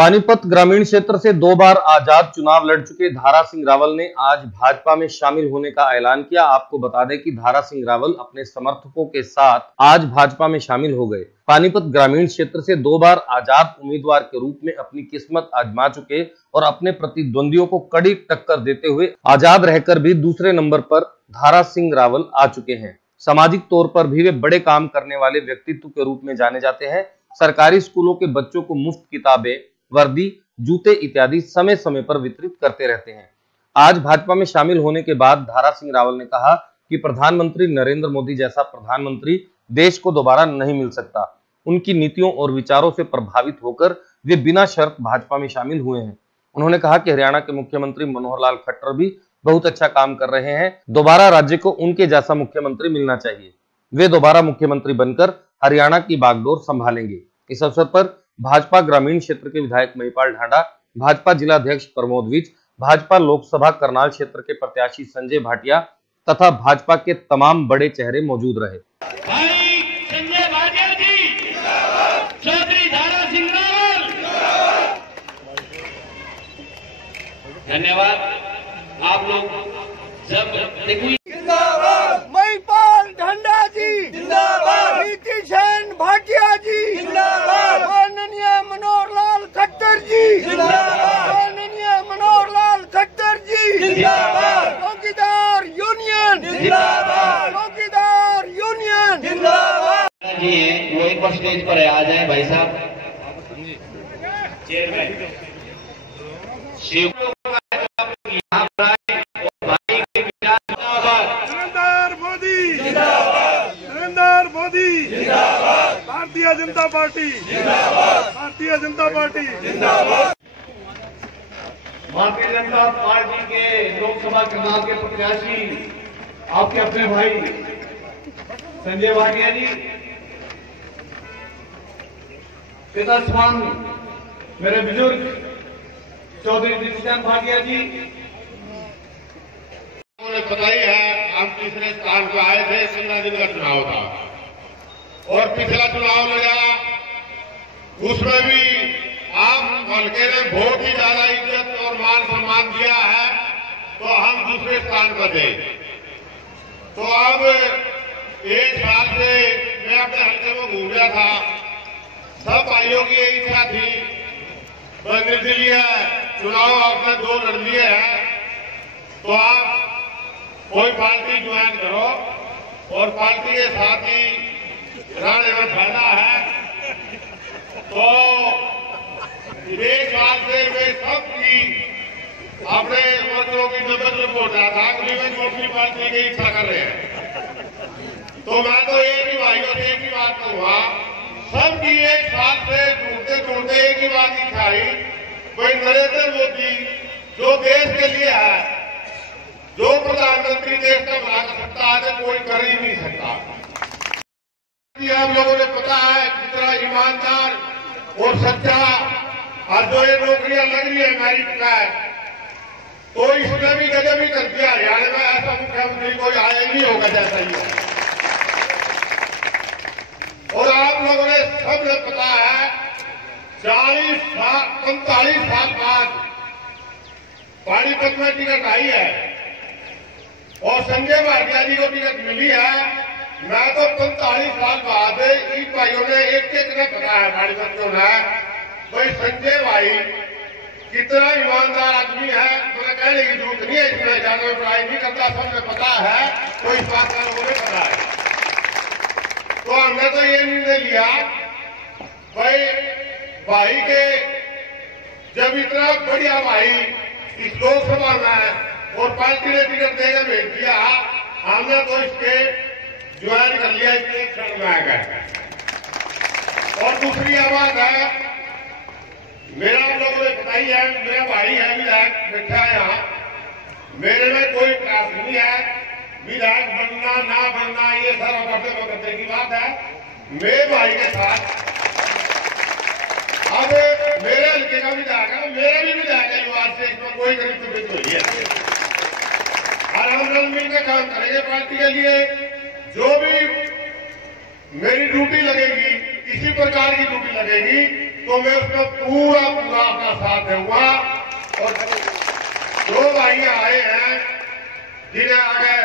पानीपत ग्रामीण क्षेत्र से 2 बार आजाद चुनाव लड़ चुके धारा सिंह रावल ने आज भाजपा में शामिल होने का ऐलान किया। आपको बता दें कि धारा सिंह रावल अपने समर्थकों के साथ आज भाजपा में शामिल हो गए। पानीपत ग्रामीण क्षेत्र से 2 बार आजाद उम्मीदवार के रूप में अपनी किस्मत आजमा चुके और अपने प्रतिद्वंदियों को कड़ी टक्कर देते हुए आजाद रहकर भी दूसरे नंबर पर धारा सिंह रावल आ चुके हैं। सामाजिक तौर पर भी वे बड़े काम करने वाले व्यक्तित्व के रूप में जाने जाते हैं। सरकारी स्कूलों के बच्चों को मुफ्त किताबें, वर्दी, जूते इत्यादि समय समय पर वितरित करते रहते हैं। आज भाजपा में शामिल होने के बाद धारा सिंह रावल ने कहा कि प्रधानमंत्री नरेंद्र मोदी जैसा प्रधानमंत्री देश को दोबारा नहीं मिल सकता। उनकी नीतियों और विचारों से प्रभावित होकर वे बिना शर्त भाजपा में शामिल हुए हैं। उन्होंने कहा कि हरियाणा के मुख्यमंत्री मनोहर लाल खट्टर भी बहुत अच्छा काम कर रहे हैं। दोबारा राज्य को उनके जैसा मुख्यमंत्री मिलना चाहिए। वे दोबारा मुख्यमंत्री बनकर हरियाणा की बागडोर संभालेंगे। इस अवसर पर भाजपा ग्रामीण क्षेत्र के विधायक महिपाल ढांडा, भाजपा जिला अध्यक्ष प्रमोद विज, भाजपा लोकसभा करनाल क्षेत्र के प्रत्याशी संजय भाटिया तथा भाजपा के तमाम बड़े चेहरे मौजूद रहे। भाई संजय भाटिया जी, चौधरी धारा सिंह रावल, धन्यवाद। आप लोग जब देखिए महिपाल ढांडा जी जिंदाबाद, नीति सेन भाटिया जी जिंदाबाद, माननीय मनोहर लाल खट्टर जी जिंदाबाद, माननीय मनोहर लाल खट्टर जी जिंदाबाद, चौकीदार यूनियन जिंदाबाद, चौकीदार यूनियन जिंदाबाद। जी हैं वो एक बार स्टेज पर आ जाए भाई साहब। चेयरमैन शिव भारतीय जनता पार्टी जिंदाबाद, भारतीय जनता पार्टी जिंदाबाद। भारतीय जनता पार्टी के लोकसभा चुनाव के प्रत्याशी आपके अपने भाई संजय भाटिया जी, पिता स्वान मेरे बुजुर्ग चौधरी नीति सेन भाटिया जी, उन्होंने बताई है हम तीसरे स्थान पर आए थे। 15 दिन का चुनाव था और पिछला चुनाव लगा, उसमें भी आप हल्के ने बहुत ही ज्यादा इज्जत और मान सम्मान दिया है, तो हम दूसरे स्थान पर थे। तो अब 1 साल से मैं अपने हल्के में घूम रहा था। सब भाइयों की यही इच्छा थी, निर्दलीय चुनाव आपने 2 लड़ लिए हैं, तो आप कोई पार्टी ज्वाइन करो और पार्टी के साथ ही रहने में फायदा है। तो 1 साल से वे सबकी अपने वर्गों की नजर रिपोर्ट रहा था कि वे दूसरी पार्टी की इच्छा कर रहे हैं। तो मैं तो एक ही भाइयों से एक ही बात कहूंगा, सबकी 1 साल से ढूंढते ढूंढते एक ही बात इच्छा आई, कोई नरेंद्र मोदी जो देश के लिए है, जो प्रधानमंत्री देश का भला कर सकता है, कोई कर ही नहीं सकता। आप लोगों ने पता है कितना ईमानदार और सच्चा, और जो ये नौकरियां लग रही है मेरिट का, तो इसने भी गजब ही कर दिया। हरियाणा में ऐसा मुख्यमंत्री कोई आया नहीं होगा जैसा ही है। और आप लोगों ने सब ने पता है 45 साल बाद पानीपत में टिकट आई है और संजय भाटिया जी को टिकट मिली है। मैं तो 45 साल बाद इन भाइयों ने एक ने पता है पानीपत ने भाई संजय भाई कितना ईमानदार आदमी है। मैंने कहने की जरूरत नहीं है, इसमें ज्यादा पढ़ाई नहीं करता, सबने पता है, तो इस बात का लोगों ने पता है। तो हमने तो ये निर्णय लिया भाई के जब इतना बढ़िया भाई इस लोकसभा में और पार्टी ने टिकट देकर भेज दिया, हमने तो इसके ज्वाइन कर लिया, इसके क्षण में आ गए। और दूसरी आवाज है, मेरा आप लोगों ने बताई है, मेरा भाई है विधायक बैठा है यहाँ, मेरे में कोई क्लास नहीं है। विधायक बनना ना बनना ये सारा करते की बात है। मेरे भाई के साथ अब मेरे हल्के का विधायक है, मेरा भी विधायक है, युवा से इसमें कोई गरीब तबियत हुई है। और हम लोग मिलकर काम करेंगे पार्टी के लिए। जो भी मेरी ड्यूटी लगेगी, किसी प्रकार की ड्यूटी लगेगी, तो मैं उसको पूरा पूरा अपना साथ दूंगा। और जो भाई आए हैं जिन्हें आगे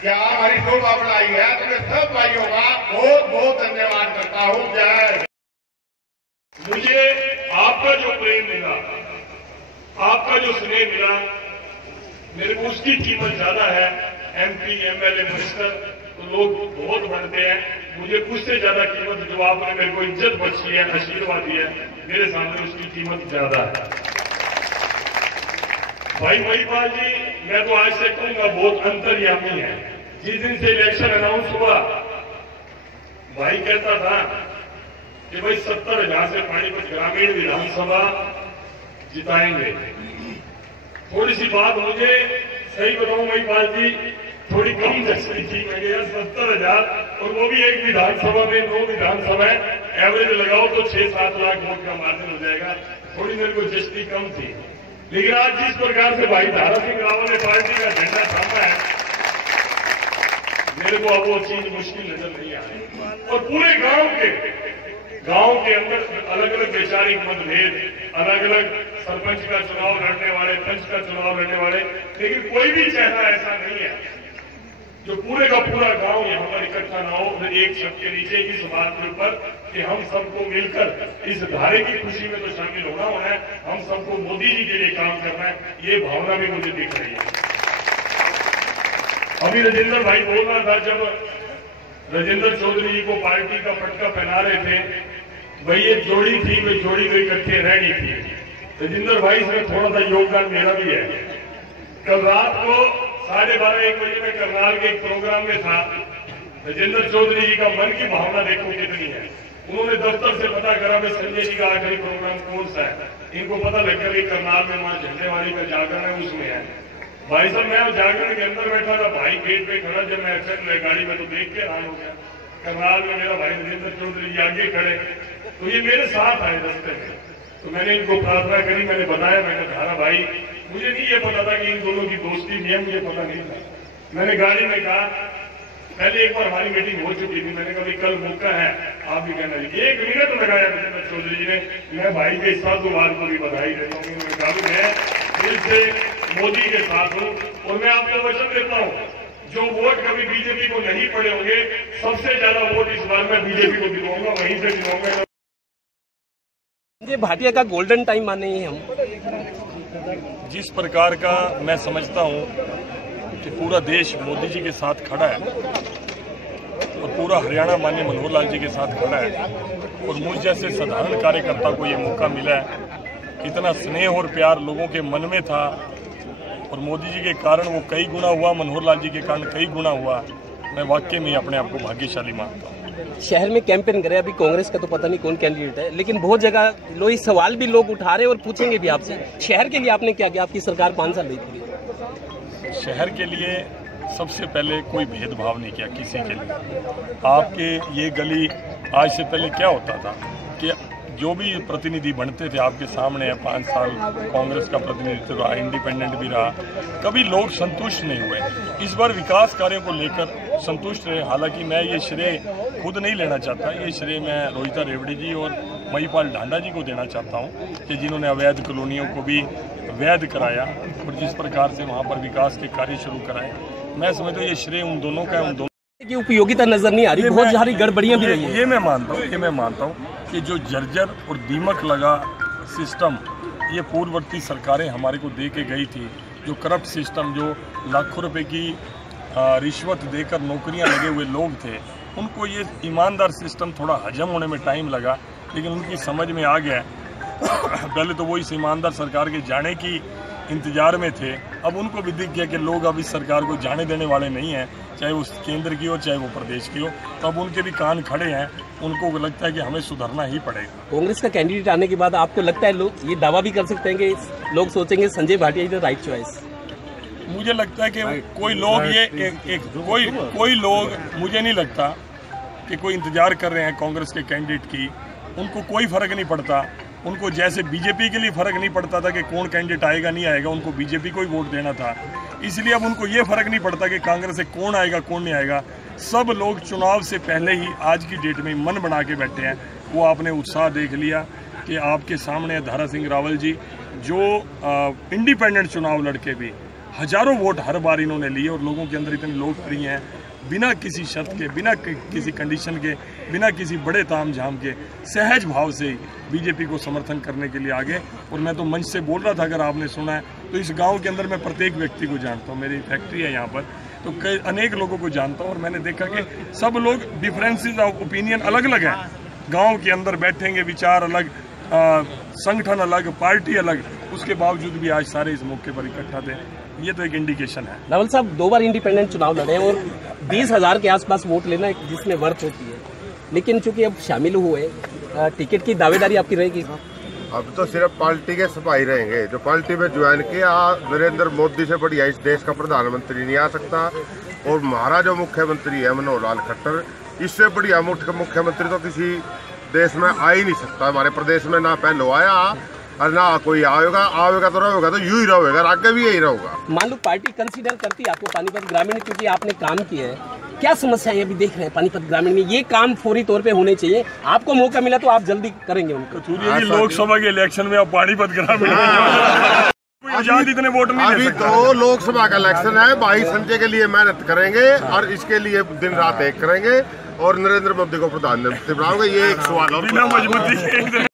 क्या हमारी शोभा बढ़ाई है, तो मैं सब भाइयों का बहुत बहुत धन्यवाद करता हूं। जय। मुझे आपका जो प्रेम मिला, आपका जो स्नेह मिला, मेरे को उसकी कीमत ज्यादा है। MP, MLA, मिनिस्टर तो लोग बहुत बढ़ते हैं, मुझे उससे ज्यादा कीमत जो आपने मेरे को इज्जत बख्शी है, आशीर्वाद दिया है, मेरे सामने उसकी कीमत ज्यादा है। भाई महिपाल जी, मैं तो आज से कहूंगा बहुत अंतर्यामी है। जिस दिन से इलेक्शन अनाउंस हुआ, भाई कहता था कि भाई 70,000 से पानीपत ग्रामीण विधानसभा जिताएंगे। थोड़ी सी बात मुझे सही बताऊं महिपाल जी, थोड़ी कम जैसी थी। मैं यार 70,000 और वो भी एक विधानसभा में, 2 विधानसभा है, एवरेज लगाओ तो 6-7 लाख वोट का मार्जिन हो जाएगा। थोड़ी मेरे को जस्ती कम थी, लेकिन आज जिस प्रकार से भाई धारा सिंह रावल ने पार्टी का झंडा थामा है, मेरे को अब वो चीज मुश्किल नजर नहीं आ रही। और पूरे गांव के अंदर अलग अलग वैचारिक मतभेद, अलग अलग सरपंच का चुनाव लड़ने वाले, पंच का चुनाव लड़ने वाले, लेकिन कोई भी चेहरा ऐसा नहीं है जो पूरे का पूरा गांव यहां पर इकट्ठा ना हो एक छत के नीचे इस बात के ऊपर कि हम सबको मिलकर इस धारे की खुशी में तो शामिल होना है, हम सबको मोदी जी के लिए काम करना है, ये भावना भी मुझे दिख रही है। अभी राजेंद्र भाई बोल रहा था, जब राजेंद्र चौधरी जी को पार्टी का पटका पहना रहे थे, भाई ये जोड़ी थी, वे जोड़ी को इकट्ठे रह गई थी। राजेंद्र भाई इसमें थोड़ा सा योगदान मेरा भी है। कल रात को 12:30-1 बजे में करनाल के एक प्रोग्राम में था। राजेंद्र चौधरी जी का मन की भावना देखो कितनी है। उन्होंने दफ्तर से पता करा भाई संजय जी का आखिरी प्रोग्राम कौन सा है। इनको पता लग गया करनाल में वहां झंडेवाली का जागरण है, उसमें है। भाई साहब, मैं जागरण के अंदर बैठा था, भाई गेट पे खड़ा, जब मैं चल रहे गाड़ी में तो देख के हैरान हो गया। करनाल में मेरा भाई राजेंद्र चौधरी जी आगे खड़े, तो ये मेरे साथ आए रास्ते में। तो मैंने इनको प्रार्थना करी, मैंने बताया, मैंने धारा भाई मुझे नहीं ये पता था कि इन दोनों की दोस्ती भी है, मुझे पता नहीं था। मैंने गाड़ी में कहा, पहले एक बार हमारी मीटिंग हो चुकी थी, मैंने कहा कल मौका है, आप भी कहना। 1 मिनट लगाया राजेंद्र चौधरी जी ने। मैं भाई के साधुवाद को भी बधाई देता हूँ, मैं दिल से मोदी के साथ हूँ। और मैं आपको वचन देता हूँ, जो वोट कभी बीजेपी को नहीं पड़े होंगे, सबसे ज्यादा वोट इस बार मैं बीजेपी को दिलवाऊंगा, वहीं से दिलवाऊंगा। संजय भाटिया का गोल्डन टाइम माने ही हम। जिस प्रकार का मैं समझता हूं कि पूरा देश मोदी जी के साथ खड़ा है और पूरा हरियाणा माननीय मनोहर लाल जी के साथ खड़ा है, और मुझ जैसे साधारण कार्यकर्ता को ये मौका मिला है, इतना स्नेह और प्यार लोगों के मन में था, और मोदी जी के कारण वो कई गुना हुआ, मनोहर लाल जी के कारण कई गुना हुआ। मैं वाकई में अपने आप को भाग्यशाली मानता हूँ। शहर में कैंपेन करे, अभी कांग्रेस का तो पता नहीं कौन कैंडिडेट है, लेकिन बहुत जगह लोग सवाल भी लोग उठा रहे और पूछेंगे भी आपसे, शहर के लिए आपने क्या किया? आपकी सरकार 5 साल रही थी। शहर के लिए सबसे पहले कोई भेदभाव नहीं किया किसी के लिए। आपके ये गली आज से पहले क्या होता था कि जो भी प्रतिनिधि बनते थे आपके सामने है, 5 साल कांग्रेस का प्रतिनिधित्व रहा, इंडिपेंडेंट भी रहा, कभी लोग संतुष्ट नहीं हुए। इस बार विकास कार्यों को लेकर संतुष्ट रहे। हालांकि मैं ये श्रेय खुद नहीं लेना चाहता, ये श्रेय मैं रोहिता रेवड़ी जी और महिपाल ढांडा जी को देना चाहता हूँ कि जिन्होंने अवैध कॉलोनियों को भी वैध कराया और जिस प्रकार से वहाँ पर विकास के कार्य शुरू कराए। मैं समझता हूँ ये श्रेय उन दोनों का है, उन दोनों की उपयोगिता नजर नहीं आ रही, बहुत सारी गड़बड़ियां भी रही हैं। ये मैं मानता हूँ कि जो जर्जर और दीमक लगा सिस्टम ये पूर्ववर्ती सरकारें हमारे को दे के गई थी, जो करप्ट सिस्टम, जो लाखों रुपए की रिश्वत देकर नौकरियां लगे हुए लोग थे, उनको ये ईमानदार सिस्टम थोड़ा हजम होने में टाइम लगा, लेकिन उनकी समझ में आ गया। पहले तो वो इस ईमानदार सरकार के जाने की इंतजार में थे, अब उनको भी दिख गया कि लोग अब इस सरकार को जाने देने वाले नहीं हैं, चाहे वो केंद्र की हो चाहे वो प्रदेश की हो, तो अब उनके भी कान खड़े हैं। उनको लगता है कि हमें सुधरना ही पड़ेगा। कांग्रेस का कैंडिडेट आने के बाद आपको लगता है लोग ये दावा भी कर सकते हैं कि लोग सोचेंगे Sanjay Bhatia is the right choice? मुझे लगता है कि कोई लोग ये कोई लोग, मुझे नहीं लगता कि कोई इंतजार कर रहे हैं कांग्रेस के कैंडिडेट की। उनको कोई फर्क नहीं पड़ता, उनको जैसे बीजेपी के लिए फर्क नहीं पड़ता था कि कौन कैंडिडेट आएगा नहीं आएगा, उनको बीजेपी को ही वोट देना था। इसलिए अब उनको ये फर्क नहीं पड़ता कि कांग्रेस से कौन आएगा कौन नहीं आएगा। सब लोग चुनाव से पहले ही आज की डेट में मन बना के बैठे हैं वो आपने उत्साह देख लिया कि आपके सामने धारा सिंह रावल जी जो इंडिपेंडेंट चुनाव लड़के भी हजारों वोट हर बार इन्होंने लिए और लोगों के अंदर इतने लोकप्रिय हैं, बिना किसी शर्त के, बिना किसी कंडीशन के, बिना किसी बड़े ताम झाम के सहज भाव से बीजेपी को समर्थन करने के लिए आगे। और मैं तो मंच से बोल रहा था, अगर आपने सुना है तो इस गांव के अंदर मैं प्रत्येक व्यक्ति को जानता हूं, मेरी फैक्ट्री है यहाँ पर, तो कई अनेक लोगों को जानता हूं और मैंने देखा कि सब लोग डिफरेंसेस ऑफ ओपिनियन अलग अलग हैं, गाँव के अंदर बैठेंगे, विचार अलग, संगठन अलग, पार्टी अलग, उसके बावजूद भी आज सारे इस मौके पर इकट्ठा थे। ये तो एक इंडिकेशन है। रावल साहब 2 बार इंडिपेंडेंट चुनाव लड़े और 20,000 के आसपास वोट लेना एक जिसमें वर्थ होती है, लेकिन चूंकि अब शामिल हुए, टिकट की दावेदारी आपकी रहेगी? अब तो सिर्फ पार्टी के सिपाही रहेंगे। जो पार्टी में ज्वाइन किया, नरेंद्र मोदी से बढ़िया इस देश का प्रधानमंत्री नहीं आ सकता, और हमारा जो मुख्यमंत्री है मनोहर लाल खट्टर, इससे बढ़िया मुख्यमंत्री तो किसी देश में आ ही नहीं सकता। हमारे प्रदेश में ना पहले आया और ना कोई आएगा तो रहेगा तो यूं ही रहेगा, आगे भी यही रहेगा। मान लो पार्टी कंसीडर करती है आपको पानीपत ग्रामीण, क्योंकि आपने काम किया है, क्या समस्याएं अभी देख रहे हैं पानीपत ग्रामीण में? ये काम फौरी तौर पे होने चाहिए, आपको मौका मिला तो आप जल्दी करेंगे उनको। लोकसभा के इलेक्शन में अब पानीपत ग्रामीण इतने वोट नहीं अभी तो लोकसभा का इलेक्शन है, भाई संजय के लिए मेहनत करेंगे और इसके लिए दिन रात एक करेंगे और नरेंद्र मोदी को प्रधानमंत्री बनाओगे, ये एक सवाल।